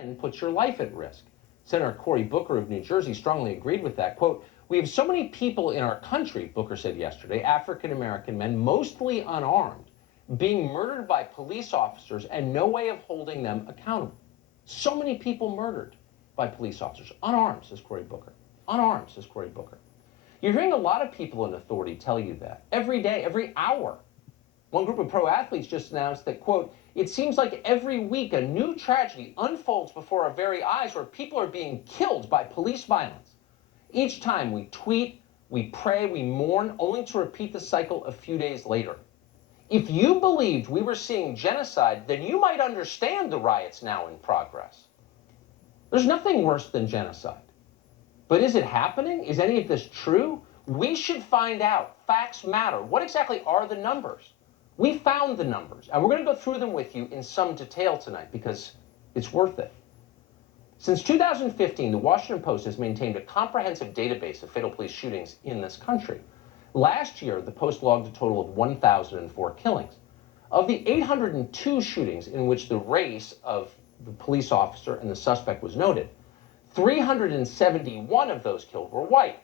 and puts your life at risk. Senator Cory Booker of New Jersey strongly agreed with that. Quote, "We have so many people in our country," Booker said yesterday, African-American men, mostly unarmed, being murdered by police officers and no way of holding them accountable. So many people murdered by police officers, unarmed, says Cory Booker. Unarmed, says Cory Booker. You're hearing a lot of people in authority tell you that every day, every hour. One group of pro athletes just announced that, quote, "It seems like every week a new tragedy unfolds before our very eyes where people are being killed by police violence. Each time we tweet, we pray, we mourn, only to repeat the cycle a few days later. If you believed we were seeing genocide, then you might understand the riots now in progress." There's nothing worse than genocide. But is it happening? Is any of this true? We should find out. Facts matter. What exactly are the numbers? We found the numbers, and we're going to go through them with you in some detail tonight because it's worth it. Since 2015, the Washington Post has maintained a comprehensive database of fatal police shootings in this country. Last year, the Post logged a total of 1,004 killings. Of the 802 shootings in which the race of the police officer and the suspect was noted, 371 of those killed were white,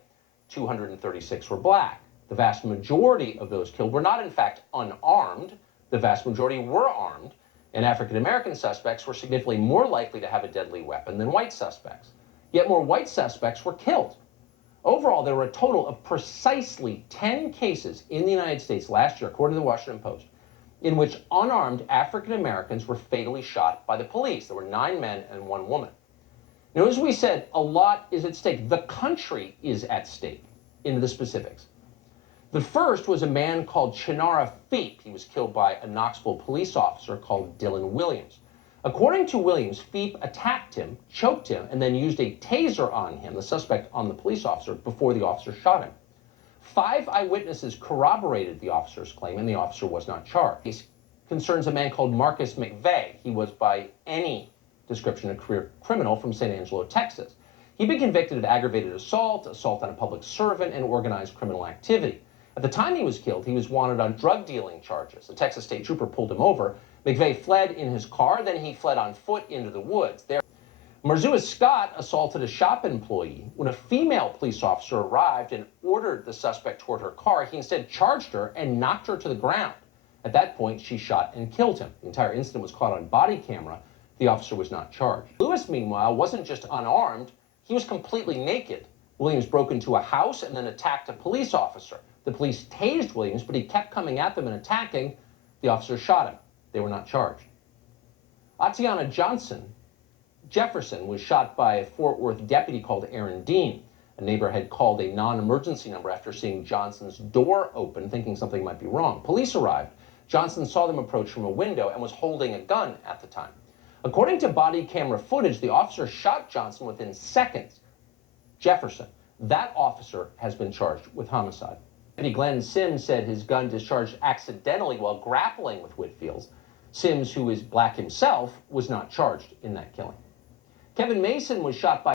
236 were black. The vast majority of those killed were not, in fact, unarmed. The vast majority were armed, and African-American suspects were significantly more likely to have a deadly weapon than white suspects. Yet more white suspects were killed. Overall, there were a total of precisely 10 cases in the United States last year, according to the Washington Post, in which unarmed African-Americans were fatally shot by the police. There were 9 men and 1 woman. Now, as we said, a lot is at stake. The country is at stake in the specifics. The first was a man called Chinara Feep. He was killed by a Knoxville police officer called Dylan Williams. According to Williams, Feep attacked him, choked him, and then used a taser on him, the suspect on the police officer, before the officer shot him. 5 eyewitnesses corroborated the officer's claim, and the officer was not charged. This concerns a man called Marcus McVeigh. He was, by any description, a career criminal from San Angelo, Texas. He'd been convicted of aggravated assault, assault on a public servant, and organized criminal activity. At the time he was killed, he was wanted on drug dealing charges. A Texas state trooper pulled him over. McVeigh fled in his car, then he fled on foot into the woods. There, Marzua Scott assaulted a shop employee. When a female police officer arrived and ordered the suspect toward her car, he instead charged her and knocked her to the ground. At that point, she shot and killed him. The entire incident was caught on body camera. The officer was not charged. Lewis, meanwhile, wasn't just unarmed, he was completely naked. Williams broke into a house and then attacked a police officer. The police tased Williams, but he kept coming at them and attacking. The officer shot him. They were not charged. Atiana Jefferson was shot by a Fort Worth deputy called Aaron Dean. A neighbor had called a non-emergency number after seeing Johnson's door open, thinking something might be wrong. Police arrived. Johnson saw them approach from a window and was holding a gun at the time. According to body camera footage, the officer shot Johnson within seconds. Jefferson, that officer, has been charged with homicide. Deputy Glenn Sims said his gun discharged accidentally while grappling with Whitfields. Sims, who is black himself, was not charged in that killing. Kevin Mason was shot by